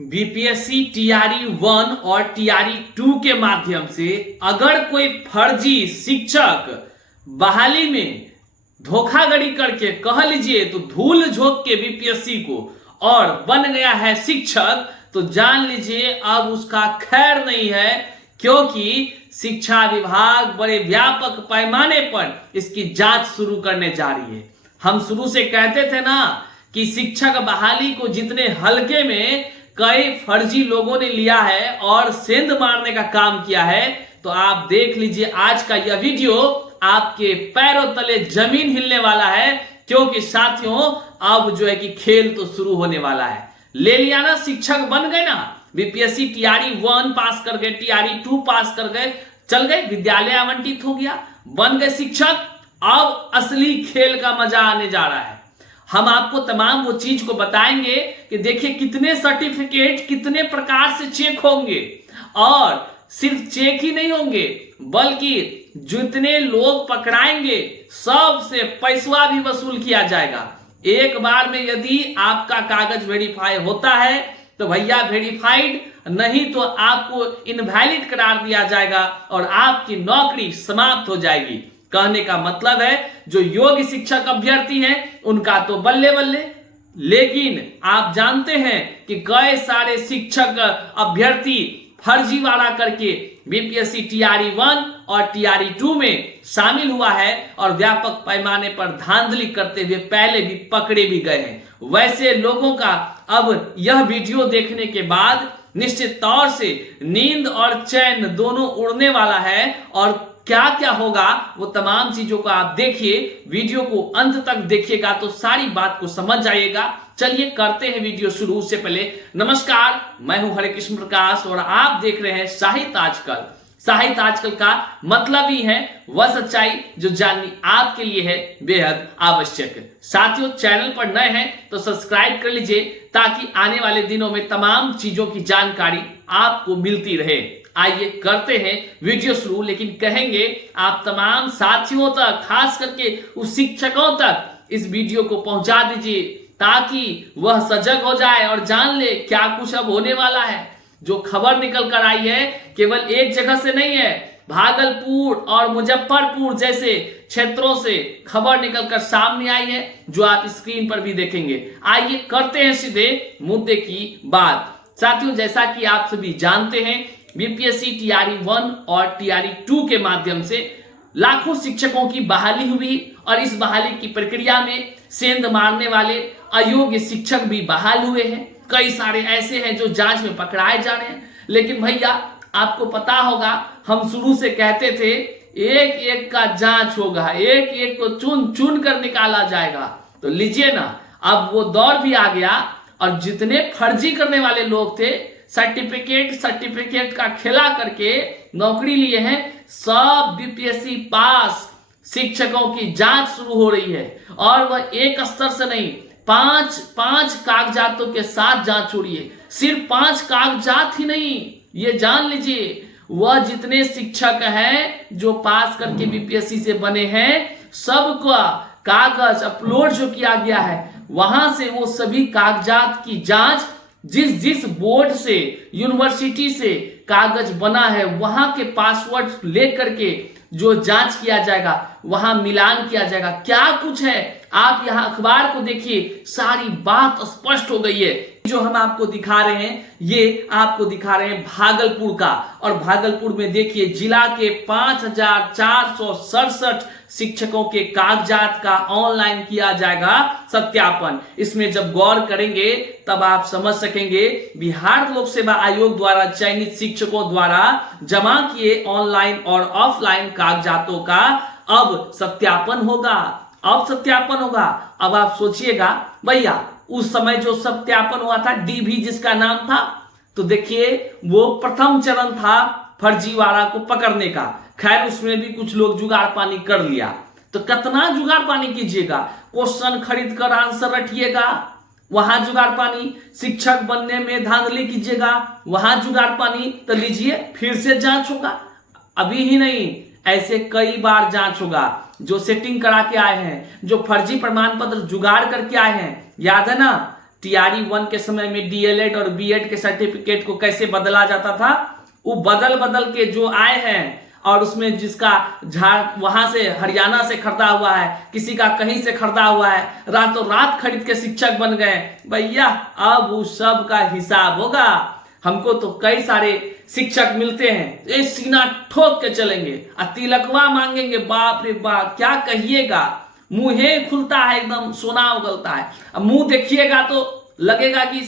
BPSC TRE 1 और TRE 2 के माध्यम से अगर कोई फर्जी शिक्षक बहाली में धोखाधड़ी करके कह लीजिए तो धूल झोंक के बीपीएससी को और बन गया है शिक्षक, तो जान लीजिए अब उसका खैर नहीं है, क्योंकि शिक्षा विभाग बड़े व्यापक पैमाने पर इसकी जांच शुरू करने जा रही है। हम शुरू से कहते थे ना कि शिक्षक बहाली को जितने हल्के में कई फर्जी लोगों ने लिया है और सेंध मारने का काम किया है, तो आप देख लीजिए आज का यह वीडियो आपके पैरों तले जमीन हिलने वाला है, क्योंकि साथियों अब जो है कि खेल तो शुरू होने वाला है। ले लिया ना, शिक्षक बन गए ना, बीपीएससी टीआरई 1 पास कर गए, टीआरई 2 पास कर गए, चल गए, विद्यालय आवंटित हो गया, बन गए शिक्षक। अब असली खेल का मजा आने जा रहा है। हम आपको तमाम वो चीज को बताएंगे कि देखिए कितने सर्टिफिकेट कितने प्रकार से चेक होंगे, और सिर्फ चेक ही नहीं होंगे बल्कि जितने लोग पकड़ाएंगे सबसे पैसा भी वसूल किया जाएगा। एक बार में यदि आपका कागज वेरीफाई होता है तो भैया वेरीफाइड, नहीं तो आपको इनवैलिड करार दिया जाएगा और आपकी नौकरी समाप्त हो जाएगी। कहने का मतलब है जो योग्य शिक्षक अभ्यर्थी हैं उनका तो बल्ले बल्ले, लेकिन आप जानते हैं कि कई सारे शिक्षक अभ्यर्थी फर्जीवाड़ा करके बीपीएससी टीआरई 1 और टीआरई 2 में शामिल हुआ है और व्यापक पैमाने पर धांधली करते हुए पहले भी पकड़े भी गए हैं। वैसे लोगों का अब यह वीडियो देखने के बाद निश्चित तौर से नींद और चैन दोनों उड़ने वाला है, और क्या क्या होगा वो तमाम चीजों को आप देखिए, वीडियो को अंत तक देखिएगा तो सारी बात को समझ जाइएगा। चलिए करते हैं वीडियो शुरू। उससे पहले नमस्कार, मैं हूं हरे कृष्ण प्रकाश और आप देख रहे हैं साहित्य आजकल। साहित्य आजकल का मतलब ही है वह सच्चाई जो जाननी आपके लिए है बेहद आवश्यक। साथियों, चैनल पर नए हैं तो सब्सक्राइब कर लीजिए ताकि आने वाले दिनों में तमाम चीजों की जानकारी आपको मिलती रहे। आइए करते हैं वीडियो शुरू, लेकिन कहेंगे आप तमाम साथियों तक, खास करके उस शिक्षकों तक इस वीडियो को पहुंचा दीजिए ताकि वह सजग हो जाए और जान ले क्या कुछ अब होने वाला है। जो खबर निकल कर आई है केवल एक जगह से नहीं है, भागलपुर और मुजफ्फरपुर जैसे क्षेत्रों से खबर निकलकर सामने आई है, जो आप स्क्रीन पर भी देखेंगे। आइए करते हैं सीधे मुद्दे की बात। साथियों, जैसा कि आप सभी जानते हैं, बीपीएससी टीआरई 1 और टीआरई 2 के माध्यम से लाखों शिक्षकों की बहाली हुई और इस बहाली की प्रक्रिया में सेंध मारने वाले अयोग्य शिक्षक भी बहाल हुए हैं। कई सारे ऐसे हैं जो जांच में पकड़ाए जा रहे हैं। लेकिन भैया आपको पता होगा, हम शुरू से कहते थे एक एक का जांच होगा, एक एक को चुन चुन कर निकाला जाएगा। तो लीजिए ना, अब वो दौर भी आ गया और जितने फर्जी करने वाले लोग थे, सर्टिफिकेट का खेला करके नौकरी लिए हैं, सब बीपीएससी पास शिक्षकों की जांच शुरू हो रही है। और वह एक स्तर से नहीं, पांच कागजातों के साथ जांच हो रही है। सिर्फ 5 कागजात ही नहीं, ये जान लीजिए वह जितने शिक्षक हैं जो पास करके बीपीएससी से बने हैं, सबका कागज अपलोड जो किया गया है, वहां से वो सभी कागजात की जांच जिस बोर्ड से, यूनिवर्सिटी से कागज बना है, वहां के पासवर्ड लेकर के जो जांच किया जाएगा, वहां मिलान किया जाएगा। क्या कुछ है आप यहां अखबार को देखिए, सारी बात स्पष्ट हो गई है। जो हम आपको दिखा रहे हैं, ये आपको दिखा रहे हैं भागलपुर का, और भागलपुर में देखिए जिला के 5467 शिक्षकों के कागजात का ऑनलाइन किया जाएगा सत्यापन। इसमें जब गौर करेंगे तब आप समझ सकेंगे बिहार लोक सेवा आयोग द्वारा चयनित शिक्षकों द्वारा जमा किए ऑनलाइन और ऑफलाइन कागजातों का अब सत्यापन होगा। अब सत्यापन होगा। अब आप सोचिएगा भैया, उस समय जो सत्यापन हुआ था, डीबी जिसका नाम था, तो देखिए वो प्रथम चरण था फर्जीवाड़ा को पकड़ने का। खैर उसमें भी कुछ लोग जुगाड़ पानी कर लिया, तो कितना जुगाड़ पानी कीजिएगा, क्वेश्चन खरीद कर आंसर रटिएगा, वहां जुगाड़ पानी, शिक्षक बनने में धांधली कीजिएगा, वहां जुगाड़ पानी, तो लीजिए फिर से जांच होगा। अभी ही नहीं, ऐसे कई बार जांच होगा। जो सेटिंग करा के आए हैं, जो फर्जी प्रमाण पत्र जुगाड़ करके आए हैं, याद है ना, टीआरई 1 के समय में डीएलएड और बीएड के सर्टिफिकेट को कैसे बदला जाता था, वो बदल बदल के जो आए हैं, और उसमें जिसका वहां से हरियाणा से खरीदा हुआ है, किसी का कहीं से खरीदा हुआ है, रातों रात खरीद के शिक्षक बन गए भैया, अब उस सब का हिसाब होगा। हमको तो कई सारे शिक्षक मिलते हैं, ये सीना ठोक के चलेंगे, तिलकवा मांगेंगे, बाप रे बाप क्या कहिएगा, मुंह खुलता है, एकदम सोना उगलता है। अब मुंह देखिएगा तो लगेगा कि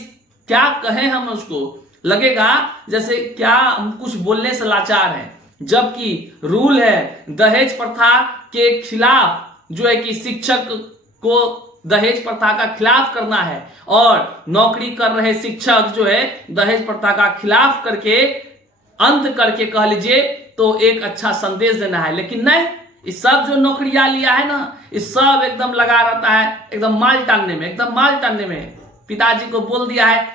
क्या कहें हम उसको, लगेगा जैसे क्या हम कुछ बोलने से लाचार हैं, जबकि रूल है दहेज प्रथा के खिलाफ जो है कि शिक्षक को दहेज प्रथा का खिलाफ करना है, और नौकरी कर रहे शिक्षक जो है दहेज प्रथा का खिलाफ करके अंत करके कह लीजिए तो एक अच्छा संदेश देना है। लेकिन नहीं, इस सब जो नौकरियां लिया है ना, इस सब एकदम लगा रहता है एकदम माल टालने में, एकदम माल टालने में। पिताजी को बोल दिया है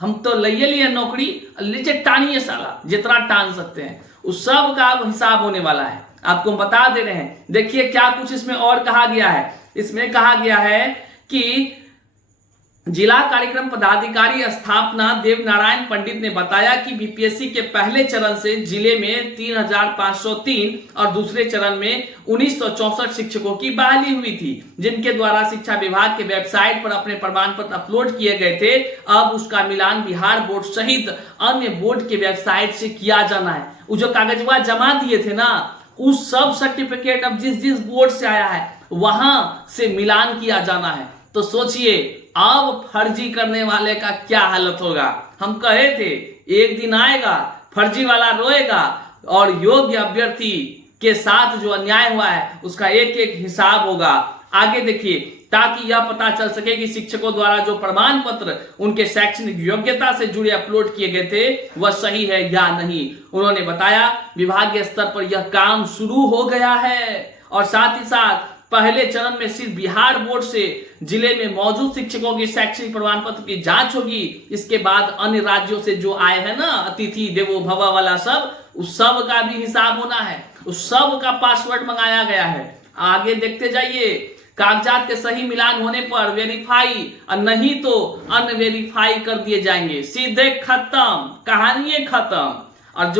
हम तो लिए नौकरी, लीजिए टानिए साला, जितना टान सकते हैं, उस सब का अब हिसाब होने वाला है, आपको हम बता दे रहे हैं। देखिए क्या कुछ इसमें और कहा गया है। इसमें कहा गया है कि जिला कार्यक्रम पदाधिकारी स्थापना देवनारायण पंडित ने बताया कि बीपीएससी के पहले चरण से जिले में 3,503 और दूसरे चरण में 1964 शिक्षकों की बहाली हुई थी, जिनके द्वारा शिक्षा विभाग के वेबसाइट पर अपने प्रमाण पत्र अपलोड किए गए थे। अब उसका मिलान बिहार बोर्ड सहित अन्य बोर्ड के वेबसाइट से किया जाना है। वो जो कागजवा जमा दिए थे ना, उस सब सर्टिफिकेट अब जिस बोर्ड से आया है वहां से मिलान किया जाना है। तो सोचिए अब फर्जी करने वाले का क्या हालत होगा। हम कहे थे एक दिन आएगा फर्जी वाला रोएगा, और योग्य अभ्यर्थी के साथ जो अन्याय हुआ है उसका एक एक हिसाब होगा। आगे देखिए, ताकि यह पता चल सके कि शिक्षकों द्वारा जो प्रमाण पत्र उनके शैक्षणिक योग्यता से जुड़े अपलोड किए गए थे वह सही है या नहीं। उन्होंने बताया विभागीय स्तर पर यह काम शुरू हो गया है, और साथ ही साथ पहले चरण में सिर्फ बिहार बोर्ड से जिले में मौजूद शिक्षकों की शैक्षणिक प्रमाण पत्र की जांच होगी। इसके बाद अन्य राज्यों से जो आए हैं ना, अतिथि देवो भव वाला सब, उस सब का भी हिसाब होना है, उस सब का पासवर्ड मंगाया गया है। आगे देखते जाइए, कागजात के सही मिलान होने पर वेरीफाई, और नहीं तो अनवेरीफाई कर दिए जाएंगे, सीधे खत्म, कहानी खत्म। और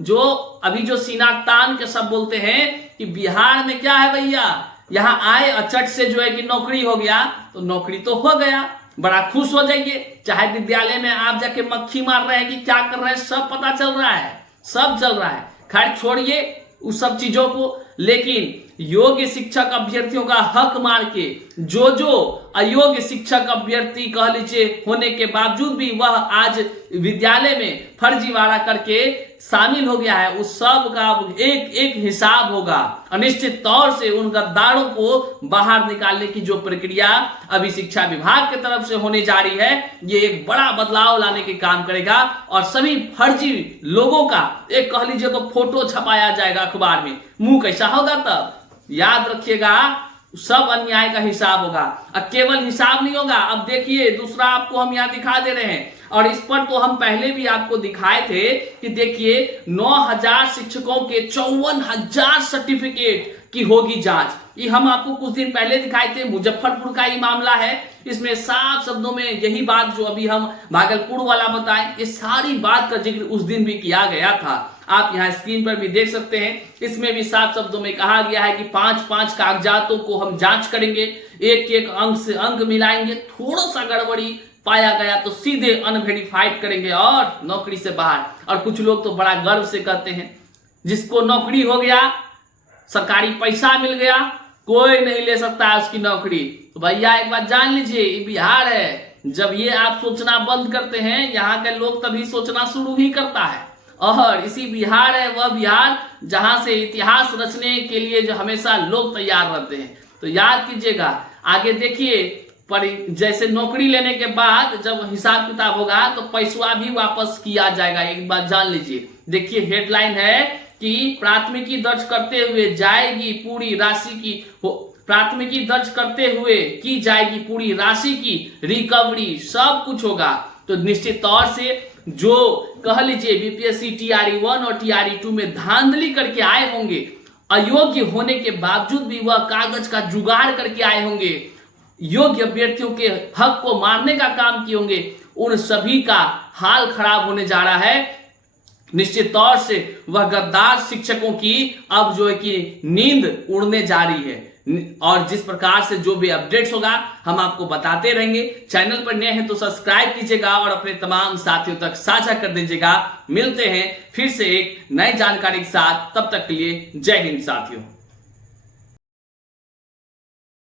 जो अभी जो सीना तान के सब बोलते हैं कि बिहार में क्या है भैया, यहाँ आए अचट से जो है कि नौकरी हो गया, तो नौकरी तो हो गया, बड़ा खुश हो जाइए। चाहे विद्यालय में आप जाके मक्खी मार रहे हैं कि क्या कर रहे हैं, सब पता चल रहा है, सब चल रहा है। खैर छोड़िए उस सब चीजों को, लेकिन योग्य शिक्षक अभ्यर्थियों का हक मार के जो अयोग्य शिक्षक अभ्यर्थी कह लीजिए होने के बावजूद भी वह आज विद्यालय में फर्जीवाड़ा करके शामिल हो गया है, उस सब का एक एक हिसाब होगा। अनिश्चित तौर से उन गद्दारों को बाहर निकालने की जो प्रक्रिया अभी शिक्षा विभाग की तरफ से होने जा रही है, ये एक बड़ा बदलाव लाने के काम करेगा, और सभी फर्जी लोगों का एक कह लीजिए तो फोटो छपाया जाएगा अखबार में। मुंह कैसा होगा तब, याद रखिएगा, सब अन्याय का हिसाब होगा। अब केवल हिसाब नहीं होगा, अब देखिए दूसरा आपको हम यहाँ दिखा दे रहे हैं, और इस पर तो हम पहले भी आपको दिखाए थे कि देखिए 9,000 शिक्षकों के 54,000 सर्टिफिकेट की होगी जांच। ये हम आपको कुछ दिन पहले दिखाए थे, मुजफ्फरपुर का ही मामला है। इसमें साफ शब्दों में यही बात जो अभी हम भागलपुर वाला बताएं, ये सारी बात का जिक्र उस दिन भी किया गया था। आप यहाँ स्क्रीन पर भी देख सकते हैं, इसमें भी साफ शब्दों में कहा गया है कि 5-5 कागजातों को हम जांच करेंगे, एक एक अंक से अंक मिलाएंगे, थोड़ा सा गड़बड़ी पाया गया तो सीधे अनवेरिफाइड करेंगे और नौकरी से बाहर। और कुछ लोग तो बड़ा गर्व से कहते हैं जिसको नौकरी हो गया, सरकारी पैसा मिल गया, कोई नहीं ले सकता है उसकी नौकरी। तो भैया एक बात जान लीजिए, ये बिहार है। जब ये आप सोचना बंद करते हैं, यहाँ के लोग तभी सोचना शुरू ही करता है। और इसी बिहार है वह बिहार जहां से इतिहास रचने के लिए जो हमेशा लोग तैयार रहते हैं। तो याद कीजिएगा, आगे देखिए, पर जैसे नौकरी लेने के बाद जब हिसाब किताब होगा तो पैसा भी वापस किया जाएगा, एक बात जान लीजिए। देखिए हेडलाइन है कि प्राथमिकी दर्ज करते हुए जाएगी पूरी राशि की, प्राथमिकी दर्ज करते हुए की जाएगी पूरी राशि की रिकवरी, सब कुछ होगा। तो निश्चित तौर से जो कह लीजिए बीपीएससी टीआरई 1 और टीआरई 2 में धांधली करके आए होंगे, अयोग्य होने के बावजूद भी वह कागज का जुगाड़ करके आए होंगे, योग्य अभ्यर्थियों के हक को मारने का काम किए होंगे, उन सभी का हाल खराब होने जा रहा है। निश्चित तौर से वह गद्दार शिक्षकों की अब जो है कि नींद उड़ने जा रही है। और जिस प्रकार से जो भी अपडेट्स होगा हम आपको बताते रहेंगे। चैनल पर नए हैं तो सब्सक्राइब कीजिएगा और अपने तमाम साथियों तक साझा कर दीजिएगा। मिलते हैं फिर से एक नई जानकारी के साथ, तब तक के लिए जय हिंद साथियों।